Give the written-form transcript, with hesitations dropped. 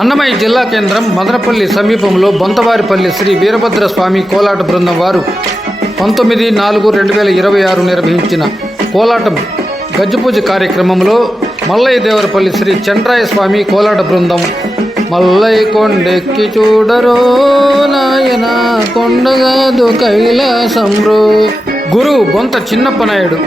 అన్నమయ్య జిల్లా కేంద్రం మదనపల్లి సమీపంలో బొంతవారిపల్లి శ్రీ వీరభద్ర స్వామి కోలాట బృందం వారు 19/4/2026 నిర్వహించిన కోలాటం గజ్జిపూజ కార్యక్రమంలో మల్లయ్య దేవరపల్లి శ్రీ చంద్రాయ స్వామి కోలాట బృందం మల్లయ్య కొండెక్కి చూడరో నాయన కొండగాదు కైలాసంరో. గురువు బొంత చిన్నప్ప నాయుడు.